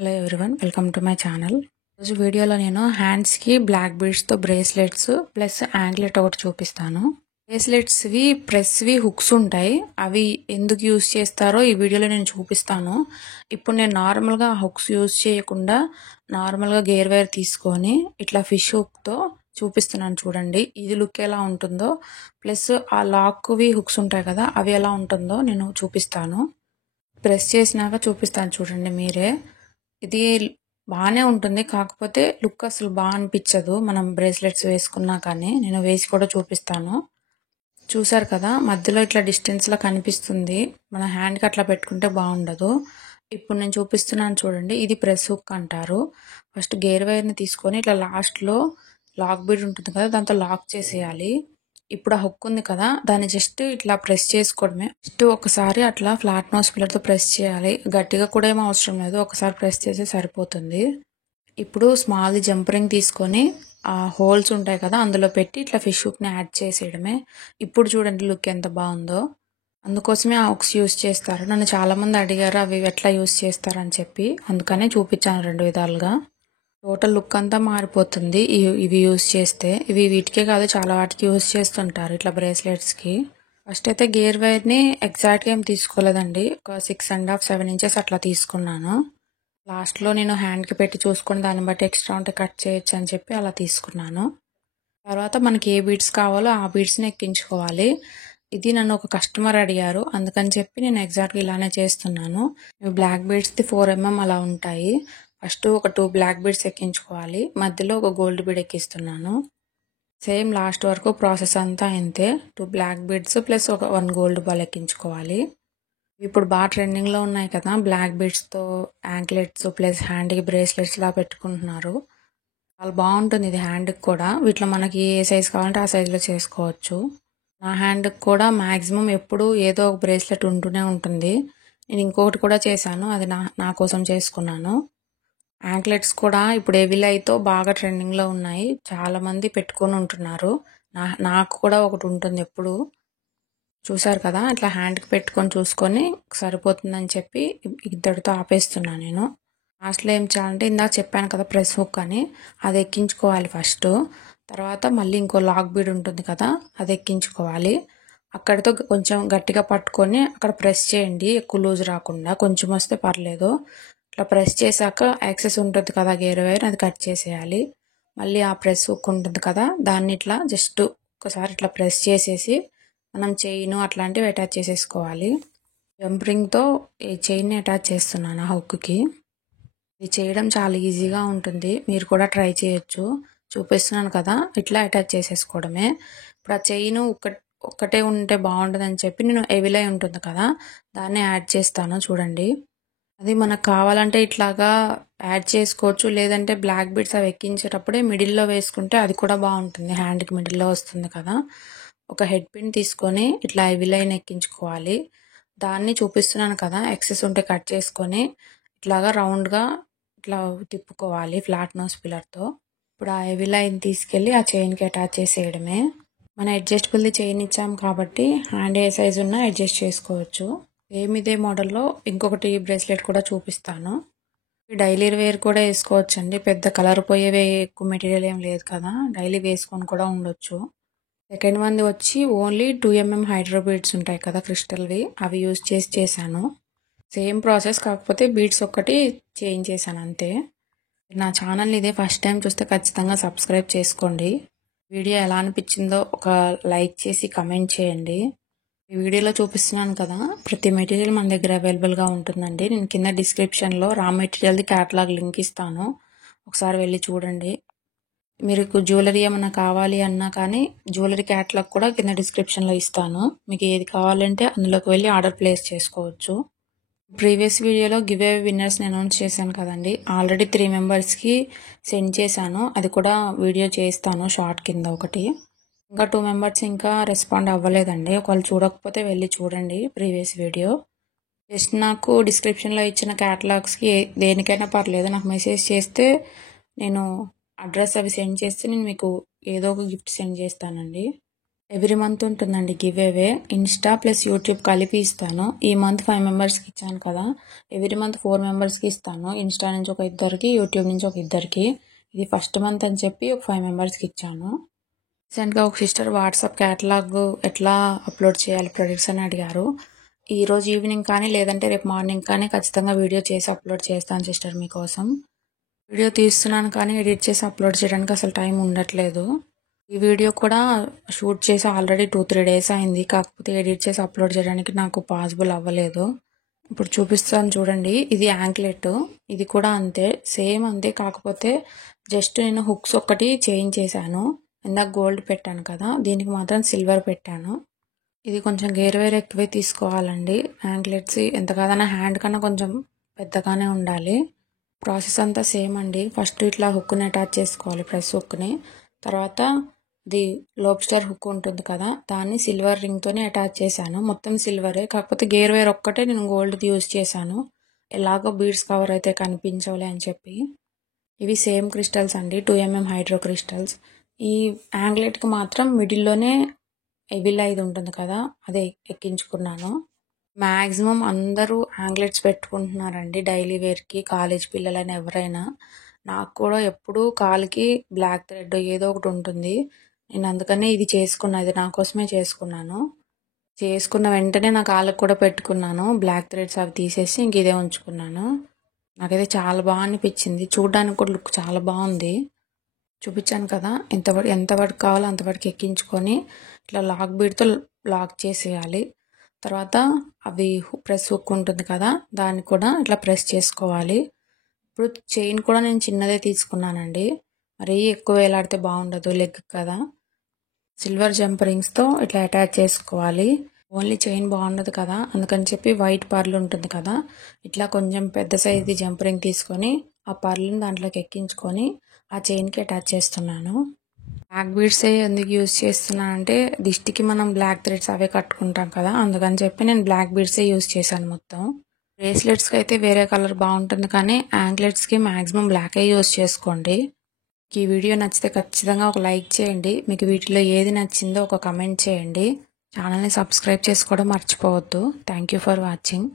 Hello everyone, welcome to my channel. ఈరోజు వీడియోలో నేను హ్యాండ్స్కి బ్లాక్ బీడ్స్తో బ్రేస్లెట్స్ ప్లస్ యాంక్లెట్ ఒకటి చూపిస్తాను. బ్రేస్లెట్స్వి ప్రెస్వి హుక్స్ ఉంటాయి, అవి ఎందుకు యూజ్ చేస్తారో ఈ వీడియోలో నేను చూపిస్తాను. ఇప్పుడు నేను నార్మల్గా హుక్స్ యూజ్ చేయకుండా నార్మల్గా గేర్ వైర్ తీసుకొని ఇట్లా ఫిష్ హుక్తో చూపిస్తున్నాను. చూడండి ఇది లుక్ ఎలా ఉంటుందో, ప్లస్ ఆ లాక్వి హుక్స్ ఉంటాయి కదా అవి ఎలా ఉంటుందో నేను చూపిస్తాను. ప్రెస్ చేసినాక చూపిస్తాను చూడండి మీరే. ఇది బాగానే ఉంటుంది, కాకపోతే లుక్ అసలు బాగా అనిపించదు మనం బ్రేస్లెట్స్ వేసుకున్నా కానీ. నేను వేసి కూడా చూపిస్తాను. చూసారు కదా, మధ్యలో ఇట్లా డిస్టెన్స్లో కనిపిస్తుంది. మన హ్యాండ్కి అట్లా పెట్టుకుంటే బాగుండదు. ఇప్పుడు నేను చూపిస్తున్నాను చూడండి, ఇది ప్రెస్ హుక్ అంటారు. ఫస్ట్ గేర్ వైర్ని తీసుకొని ఇట్లా లాస్ట్లో లాక్ బీడ్ ఉంటుంది కదా దాంతో లాక్ చేసేయాలి. ఇప్పుడు ఆ హుక్ ఉంది కదా దాన్ని జస్ట్ ఇట్లా ప్రెస్ చేసుకోవడమే. జస్ట్ ఒకసారి అట్లా ఫ్లాట్ నోస్ పిల్లర్తో ప్రెస్ చేయాలి, గట్టిగా కూడా ఏమీ అవసరం లేదు, ఒకసారి ప్రెస్ చేస్తే సరిపోతుంది. ఇప్పుడు స్మాల్ జంప్ రింగ్ తీసుకొని ఆ హోల్స్ ఉంటాయి కదా అందులో పెట్టి ఇట్లా ఫిష్ హుక్ని యాడ్ చేసేయడమే. ఇప్పుడు చూడండి లుక్ ఎంత బాగుందో. అందుకోసమే ఆ హుక్స్ యూస్ చేస్తారు. నన్ను చాలామంది అడిగారు అవి ఎట్లా యూస్ చేస్తారని చెప్పి, అందుకనే చూపించాను రెండు విధాలుగా. టోటల్ లుక్ అంతా మారిపోతుంది ఇవి యూస్ చేస్తే. ఇవి వీటికే కాదు చాలా వాటికి యూస్ చేస్తుంటారు ఇట్లా బ్రేస్లెట్స్కి. ఫస్ట్ అయితే గేర్ వైర్ని ఎగ్జాక్ట్గా ఏం తీసుకోలేదండి, ఒక 6.5 7 ఇంచెస్ అట్లా తీసుకున్నాను. లాస్ట్లో నేను హ్యాండ్కి పెట్టి చూసుకుని దాన్ని బట్టి ఎక్స్ట్రా ఉంటే కట్ చేయొచ్చు అని చెప్పి అలా తీసుకున్నాను. తర్వాత మనకి ఏ బీడ్స్ కావాలో ఆ బీడ్స్ని ఎక్కించుకోవాలి. ఇది నన్ను ఒక కస్టమర్ అడిగారు, అందుకని చెప్పి నేను ఎగ్జాక్ట్గా ఇలానే చేస్తున్నాను. బ్లాక్ బీడ్స్ది 4 mm అలా ఉంటాయి. ఫస్ట్ ఒక 2 బ్లాక్ బీడ్స్ ఎక్కించుకోవాలి, మధ్యలో ఒక గోల్డ్ బీడ్ ఎక్కిస్తున్నాను. సేమ్ లాస్ట్ వరకు ప్రాసెస్ అంతా అంతే. 2 బ్లాక్ బీడ్స్ ప్లస్ ఒక 1 గోల్డ్ బాల్ ఎక్కించుకోవాలి. ఇప్పుడు బాగా ట్రెండింగ్లో ఉన్నాయి కదా బ్లాక్ బీడ్స్తో యాంక్లెట్స్ ప్లస్ హ్యాండ్కి బ్రేస్లెట్స్ ఇలా పెట్టుకుంటున్నారు. చాలా బాగుంటుంది ఇది హ్యాండ్కి కూడా. వీటిలో మనకి ఏ సైజ్ కావాలంటే ఆ సైజులో చేసుకోవచ్చు. నా హ్యాండ్కి కూడా మ్యాక్సిమం ఎప్పుడు ఏదో ఒక బ్రేస్లెట్ ఉంటూనే ఉంటుంది. నేను ఇంకొకటి కూడా చేశాను, అది నా కోసం చేసుకున్నాను. యాంక్లెట్స్ కూడా ఇప్పుడు ఎవిలైతో బాగా ట్రెండింగ్లో ఉన్నాయి, చాలామంది పెట్టుకొని ఉంటున్నారు. నాకు కూడా ఒకటి ఉంటుంది ఎప్పుడు. చూసారు కదా, ఇట్లా హ్యాండ్కి పెట్టుకొని చూసుకొని సరిపోతుందని చెప్పి ఇద్దరితో ఆపేస్తున్నాను నేను. లాస్ట్లో ఏం చేయాలంటే ఇందాక చెప్పాను కదా ప్రెస్ హుక్ అని, అది ఎక్కించుకోవాలి ఫస్ట్. తర్వాత మళ్ళీ ఇంకో లాక్ బీడ్ ఉంటుంది కదా అది ఎక్కించుకోవాలి. అక్కడితో కొంచెం గట్టిగా పట్టుకొని అక్కడ ప్రెస్ చేయండి, ఎక్కువ లూజ్ రాకుండా, కొంచెం వస్తే పర్లేదు. ఇట్లా ప్రెస్ చేశాక యాక్సెస్ ఉంటుంది కదా గేర్ వైర్, అది కట్ చేసేయాలి. మళ్ళీ ఆ ప్రెస్ హుక్ ఉంటుంది కదా దాన్ని ఇట్లా జస్ట్ ఒకసారి ఇట్లా ప్రెస్ చేసేసి మనం చైన్ అట్లాంటివి అటాచ్ చేసేసుకోవాలి. జంప్ రింగ్తో ఈ చైన్ని అటాచ్ చేస్తున్నాను ఆ హుక్కి. ఇది చేయడం చాలా ఈజీగా ఉంటుంది, మీరు కూడా ట్రై చేయొచ్చు. చూపిస్తున్నాను కదా ఇట్లా అటాచ్ చేసేసుకోవడమే. ఇప్పుడు ఆ చైన్ ఒక్కటే ఉంటే బాగుంటుందని చెప్పి నేను ఎవిలై ఉంటుంది కదా దాన్ని యాడ్ చేస్తాను చూడండి. అది మనకు కావాలంటే ఇట్లాగా యాడ్ చేసుకోవచ్చు, లేదంటే బ్లాక్ బీడ్స్ అవి ఎక్కించేటప్పుడే మిడిల్లో వేసుకుంటే అది కూడా బాగుంటుంది, హ్యాండ్కి మిడిల్లో వస్తుంది కదా. ఒక హెడ్ పిన్ తీసుకొని ఇట్లా ఎవిలైన్ ఎక్కించుకోవాలి. దాన్ని చూపిస్తున్నాను కదా ఎక్సెస్ ఉంటే కట్ చేసుకొని ఇట్లాగా రౌండ్గా ఇట్లా తిప్పుకోవాలి ఫ్లాట్ నోస్ పిల్లర్తో. ఇప్పుడు ఆ హెవీ లైన్ తీసుకెళ్ళి ఆ చైన్కి అటాచ్ చేసేయడమే. మన అడ్జస్టబుల్ది చైన్ ఇచ్చాం కాబట్టి హ్యాండ్ ఏ సైజ్ ఉన్నా అడ్జస్ట్ చేసుకోవచ్చు. ఇదే మోడల్లో ఇంకొకటి బ్రేస్లెట్ కూడా చూపిస్తాను. డైలీ వేర్ కూడా వేసుకోవచ్చు అండి, పెద్ద కలర్ పోయేవే ఎక్కువ మెటీరియల్ ఏం లేదు కదా, డైలీ వేసుకొని కూడా ఉండొచ్చు. సెకండ్ వన్ది వచ్చి ఓన్లీ 2 mm హైడ్రో బీడ్స్ ఉంటాయి కదా క్రిస్టల్వి, అవి యూజ్ చేశాను. సేమ్ ప్రాసెస్, కాకపోతే బీడ్స్ ఒక్కటి చేంజ్ చేశాను అంతే. నా ఛానల్ని ఇదే ఫస్ట్ టైం చూస్తే ఖచ్చితంగా సబ్స్క్రైబ్ చేసుకోండి. వీడియో ఎలా అనిపించిందో ఒక లైక్ చేసి కమెంట్ చేయండి. ఈ వీడియోలో చూపిస్తున్నాను కదా ప్రతి మెటీరియల్ మన దగ్గర అవైలబుల్గా ఉంటుందండి. నేను కింద డిస్క్రిప్షన్లో రా మెటీరియల్ది క్యాటలాగ్ లింక్ ఇస్తాను, ఒకసారి వెళ్ళి చూడండి. మీకు జ్యువెలరీ ఏమైనా కావాలి అన్నా కానీ జ్యువెలరీ క్యాటలాగ్ కూడా కింద డిస్క్రిప్షన్లో ఇస్తాను. మీకు ఏది కావాలంటే అందులోకి వెళ్ళి ఆర్డర్ ప్లేస్ చేసుకోవచ్చు. ప్రీవియస్ వీడియోలో గివ్ అవే విన్నర్స్ని అనౌన్స్ చేశాను కదండి, ఆల్రెడీ 3 మెంబర్స్కి సెండ్ చేశాను, అది కూడా వీడియో చేస్తాను షార్ట్ కింద ఒకటి. ఇంకా 2 మెంబర్స్ ఇంకా రెస్పాండ్ అవ్వలేదండి, ఒకవేళ చూడకపోతే వెళ్ళి చూడండి ప్రీవియస్ వీడియో. జస్ట్ నాకు డిస్క్రిప్షన్లో ఇచ్చిన క్యాటలాగ్స్కి దేనికైనా పర్లేదు, నాకు మెసేజ్ చేస్తే నేను అడ్రస్ అవి సెండ్ చేస్తే నేను మీకు ఏదో ఒక గిఫ్ట్ సెండ్ చేస్తానండి. ఎవ్రీ మంత్ ఉంటుందండి give away. Insta plus YouTube కలిపి ఇస్తాను. ఈ మంత్ 5 మెంబర్స్కి ఇచ్చాను కదా, ఎవ్రీ మంత్ 4 మెంబర్స్కి ఇస్తాను. ఇన్స్టా నుంచి ఒక ఇద్దరికి, యూట్యూబ్ నుంచి ఒక ఇద్దరికి. ఇది ఫస్ట్ మంత్ అని చెప్పి ఒక 5 మెంబర్స్కి ఇచ్చాను. రీసెంట్గా ఒక సిస్టర్ వాట్సాప్ క్యాటలాగ్ ఎట్లా అప్లోడ్ చేయాలి ప్రొడక్ట్స్ అని అడిగారు. ఈరోజు ఈవినింగ్ కానీ లేదంటే రేపు మార్నింగ్ కానీ ఖచ్చితంగా వీడియో చేసి అప్లోడ్ చేస్తాను సిస్టర్ మీకోసం. వీడియో తీస్తున్నాను కానీ ఎడిట్ చేసి అప్లోడ్ చేయడానికి అసలు టైం ఉండట్లేదు. ఈ వీడియో కూడా షూట్ చేసి ఆల్రెడీ 2-3 డేస్ అయింది. కాకపోతే ఎడిట్ చేసి అప్లోడ్ చేయడానికి నాకు పాసిబుల్ అవ్వలేదు. ఇప్పుడు చూపిస్తాను చూడండి. ఇది యాంక్లెట్. ఇది కూడా అంతే, సేమ్ అంతే. కాకపోతే జస్ట్ నేను హుక్స్ ఒక్కటి చేంజ్ చేశాను. ఇందాక గోల్డ్ పెట్టాను కదా, దీనికి మాత్రం సిల్వర్ పెట్టాను. ఇది కొంచెం గేర్ వైర్ ఎక్కువే తీసుకోవాలండి. యాంక్లెట్స్ ఎంత కాదన్నా హ్యాండ్ కన్నా కొంచెం పెద్దగానే ఉండాలి. ప్రాసెస్ అంతా సేమ్ అండి. ఫస్ట్ ఇట్లా హుక్ని అటాచ్ చేసుకోవాలి, ప్రెస్ హుక్ని. తర్వాత ఇది లోబ్స్టర్ హుక్ ఉంటుంది కదా, దాన్ని సిల్వర్ రింగ్తోనే అటాచ్ చేశాను. మొత్తం సిల్వరే, కాకపోతే గేర్ వైర్ ఒక్కటే నేను గోల్డ్ది యూజ్ చేశాను. ఎలాగో బీడ్స్ కవర్ అయితే కనిపించవులే అని చెప్పి. ఇవి సేమ్ క్రిస్టల్స్ అండి, 2mm హైడ్రో క్రిస్టల్స్. ఈ యాంగ్లెట్కి మాత్రం మిడిల్లోనే ఎవిల్ ఇది ఉంటుంది కదా, అదే ఎక్కించుకున్నాను. మ్యాక్సిమం అందరూ యాంగ్లెట్స్ పెట్టుకుంటున్నారండి డైలీ వేర్కి, కాలేజ్ పిల్లలైనా ఎవరైనా. నాకు కూడా ఎప్పుడూ కాలుకి బ్లాక్ థ్రెడ్ ఏదో ఒకటి ఉంటుంది. నేను అందుకనే ఇది చేసుకున్నది నా కోసమే చేసుకున్నాను. చేసుకున్న వెంటనే నా కాళ్ళకు కూడా పెట్టుకున్నాను. బ్లాక్ థ్రెడ్స్ అవి తీసేసి ఇంక ఇదే ఉంచుకున్నాను. నాకైతే చాలా బాగా అనిపించింది. చూడడానికి కూడా లుక్ చాలా బాగుంది. చూపించాను కదా, ఎంతవరకు కావాలో అంతవరకు ఎక్కించుకొని ఇట్లా లాక్ బీడ్తో లాక్ చేసేయాలి. తర్వాత అవి ప్రెస్ హుక్ ఉంటుంది కదా, దాన్ని కూడా ఇట్లా ప్రెస్ చేసుకోవాలి. ఇప్పుడు చైన్ కూడా నేను చిన్నదే తీసుకున్నానండి, మరీ ఎక్కువ వేలాడితే బాగుండదు లెగ్ కదా. సిల్వర్ జంప్ రింగ్స్తో ఇట్లా అటాచ్ చేసుకోవాలి. ఓన్లీ చైన్ బాగుండదు కదా, అందుకని చెప్పి వైట్ పర్ల్ ఉంటుంది కదా, ఇట్లా కొంచెం పెద్ద సైజుది జంప్ రింగ్ తీసుకొని ఆ పర్ల్ని దాంట్లోకి ఎక్కించుకొని ఆ చైన్కి అటాచ్ చేస్తున్నాను. బ్లాక్ బీడ్సే ఎందుకు యూజ్ చేస్తున్నాను అంటే, దిష్టికి మనం బ్లాక్ థ్రెడ్స్ అవే కట్టుకుంటాం కదా, అందుకని చెప్పి నేను బ్లాక్ బీడ్సే యూజ్ చేశాను మొత్తం. బ్రేస్లెట్స్కి అయితే వేరే కలర్ బాగుంటుంది కానీ యాంక్లెట్స్కి మ్యాక్సిమం బ్లాకే యూజ్ చేసుకోండి. ఈ వీడియో నచ్చితే ఖచ్చితంగా ఒక లైక్ చేయండి. మీకు వీటిలో ఏది నచ్చిందో ఒక కమెంట్ చేయండి. ఛానల్ని సబ్స్క్రైబ్ చేసుకోవడం మర్చిపోవద్దు. Thank you for watching.